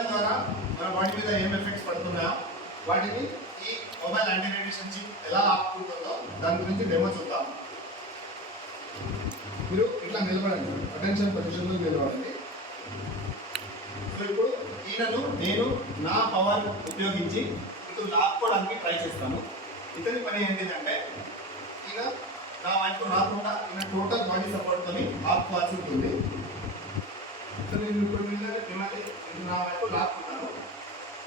Mobile ద్వారా మన body మీద ఏం ఎఫెక్ట్స్ పడుతున్నాయో వాటిని ఈ మొబైల్ యాంటీ రేడియేషన్ చిప్ ఎలా ఆపుకుంటుందో దాని గురించి డెమో చూద్దాం. మీరు ఇట్లా నిలబడండి. అటెన్షన్ పొజిషన్లో నిలబడండి. సో ఇప్పుడు ఈయనను నేను నా పవర్ ఉపయోగించి ఇటు లాక్కోవడానికి ట్రై చేస్తాను. ఇతని పని ఏంటిదంటే ఈయన నా వైపు రాకుండా ఈయన టోటల్ బాడీ సపోర్ట్తో ఆపుకోవాల్సి ఉంటుంది. సో నేను ఇప్పుడు మిమ్మల్ని నా వైపు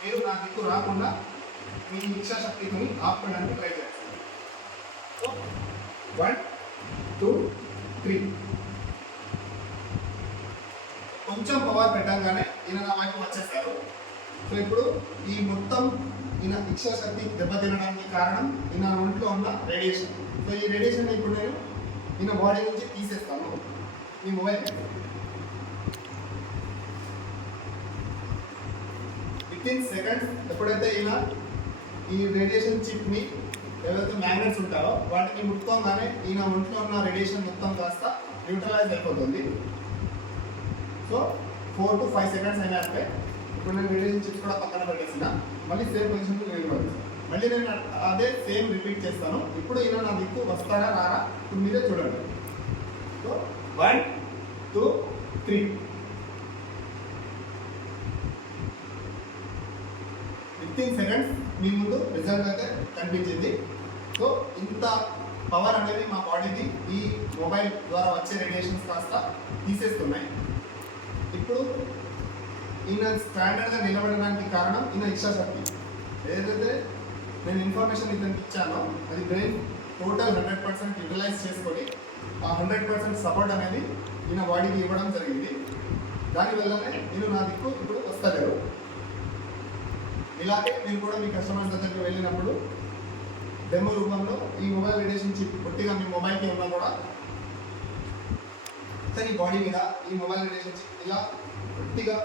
మీరు నా దిక్కు రాకుండా మీ ఇచ్ఛాశక్తితో ఆపడానికి ట్రై చేస్తాను సో వన్ టూ త్రీ కొంచెం పవర్ పెట్టంగానే ఈయన నా వైపు వచ్చేస్తారు. సో ఇప్పుడు ఈ మొత్తం ఈయన ఇచ్చాశక్తి దెబ్బతినడానికి కారణం ఈయన ఒంట్లో ఉన్న రేడియేషన్ సో ఈ రేడియేషన్ ఇప్పుడు నేను ఈయన బాడీ నుంచి తీసేస్తాను. ఈ మొబైల్ ఫిఫ్టీన్ సెకండ్స్ ఎప్పుడైతే ఈయన ఈ రేడియేషన్ చిప్ని ఏవైతే మ్యాగ్నెట్స్ ఉంటాయో వాటిని ముట్టుకోగానే ఈయన ఒంట్లో ఉన్న రేడియేషన్ మొత్తం కాస్త న్యూట్రలైజ్ అయిపోతుంది. So four to five seconds అయినా ఇప్పుడు నేను రేడియేషన్ చిప్స్ కూడా పక్కన పెట్టేసిన. మళ్ళీ సేమ్ పొజిషన్లో నిలబడి మళ్ళీ నేను అదే సేమ్ రిపీట్ చేస్తాను. ఇప్పుడు ఈయన నా దిక్కు వస్తారా రారా మీరే చూడండి. So one two three fifteen seconds మీ ముందు రిజల్ట్ అయితే కనిపించింది. సో ఇంత పవర్ అనేది మా బాడీకి ఈ మొబైల్ ద్వారా వచ్చే రేడియేషన్స్ కాస్త తీసేస్తున్నాయి. ఇప్పుడు ఈయన స్టాండర్డ్గా నిలబడడానికి కారణం ఈయన ఇచ్చాశక్తి ఏదైతే నేను ఇన్ఫర్మేషన్ ఇతనికి ఇచ్చానో అది brain total hundred percent utilize చేసుకొని ఆ హండ్రెడ్ పర్సెంట్ సపోర్ట్ అనేది ఈయన బాడీకి ఇవ్వడం జరిగింది. దానివల్లనే నేను నా దిక్కు ఇప్పుడు వస్తలేరు ఇలాగే మీరు కూడా మీ కస్టమర్స్ దగ్గరికి వెళ్ళినప్పుడు డెమో రూపంలో ఈ మొబైల్ రేడియేషన్ చిప్ పొట్టిగా మీ మొబైల్కి ఉన్నా కూడా ఇతని బాడీ మీద ఈ మొబైల్ రేడియేషన్ చిప్ ఇలా పొట్టిగా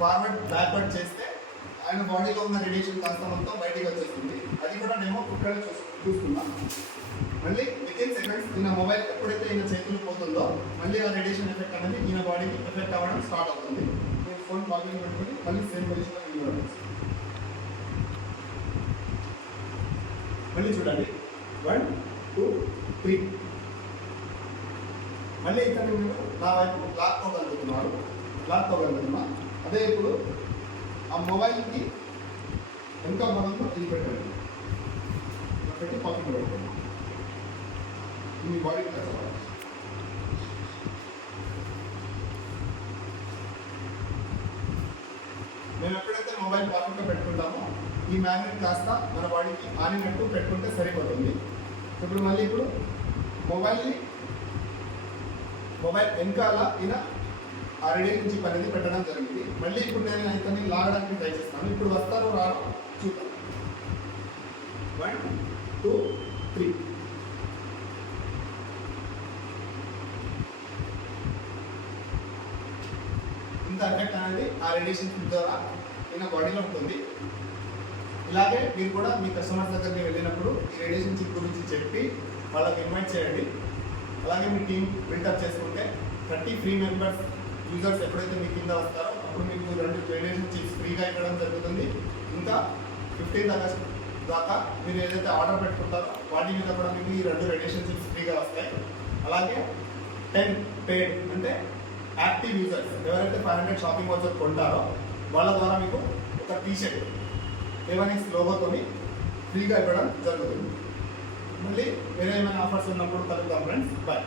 ఫార్వర్డ్ బ్యాక్వర్డ్ చేస్తే ఆయన బాడీలో ఉన్న రేడియేషన్ కాస్త మొత్తం బయటికి వచ్చేస్తుంది. అది కూడా డెమో ఇక్కడ చూసుకుందాం మళ్ళీ విత్ ఇన్ సెకండ్స్ ఈయన మొబైల్ ఎప్పుడైతే ఈయన చేతులు పోతుందో మళ్ళీ ఆ రేడియేషన్ ఎఫెక్ట్ అనేది ఈయన బాడీకి ఎఫెక్ట్ అవ్వడం స్టార్ట్ అవుతుంది. ఫోన్ బాగా పెట్టుకొని మళ్ళీ సేమ్ పొజిషన్లో నిలబడాలి మళ్ళీ చూడండి. వన్ టూ త్రీ మళ్ళీ ఇక్కడ మీరు నా వైపు లాక్కోగలుగుతున్నారు లాక్కోగలుగుతున్నా అదే ఇప్పుడు ఆ మొబైల్కి ఎంత బలంలో ఇది పెట్టండి పెట్టి పక్కన పెట్టండి మీ బాడీకి కష్టపడాలి మేము ఎప్పుడైతే మొబైల్ కాకుండా పెట్టుకుంటామో. ఈ మ్యాగ్నెట్ కాస్త మన బాడీకి ఆనినట్టు పెట్టుకుంటే సరిపోతుంది. ఇప్పుడు మళ్ళీ ఇప్పుడు మొబైల్ని మొబైల్ వెనకాల ఈయన ఆ రెడీ నుంచి పనిది పెట్టడం జరిగింది. మళ్ళీ ఇప్పుడు నేను ఇతన్ని లాగడానికి ట్రై చేస్తాను. ఇప్పుడు వస్తారో రారో చూద్దాం. వన్ టూ త్రీ ఇంత ఎఫెక్ట్ అనేది ఆ రేడియేషన్ ద్వారా ఈయన బాడీలో ఉంటుంది. ఇలాగే మీరు కూడా మీ కస్టమర్స్ దగ్గరికి వెళ్ళినప్పుడు ఈ రేడియేషన్ చిప్ గురించి చెప్పి వాళ్ళకి ఇన్వైట్ చేయండి. అలాగే మీ టీం బిల్డప్ చేసుకుంటే థర్టీ ఫ్రీ మెంబర్స్ యూజర్స్ ఎప్పుడైతే మీ కింద వస్తారో అప్పుడు మీకు రెండు రేడియేషన్ చిప్స్ ఫ్రీగా ఇవ్వడం జరుగుతుంది. ఇంకా ఫిఫ్టీన్త్ ఆగస్ట్ దాకా మీరు ఏదైతే ఆర్డర్ పెట్టుకుంటారో వాటి మీద కూడా మీకు ఈ రెండు రేడియేషన్ చిప్స్ ఫ్రీగా వస్తాయి. అలాగే టెన్ పేడ్ అంటే యాక్టివ్ యూజర్స్ ఎవరైతే ఫైవ్ హండ్రెడ్ షాపింగ్ వాచర్ కొంటారో వాళ్ళ ద్వారా మీకు ఒక టీషర్ట్ షర్ట్ ఏవైనా లోగోతోని ఫ్రీగా ఇవ్వడం జరుగుతుంది. మళ్ళీ వేరే ఏమైనా ఆఫర్స్ ఉన్నప్పుడు కలుగుతాం ఫ్రెండ్స్ బాయ్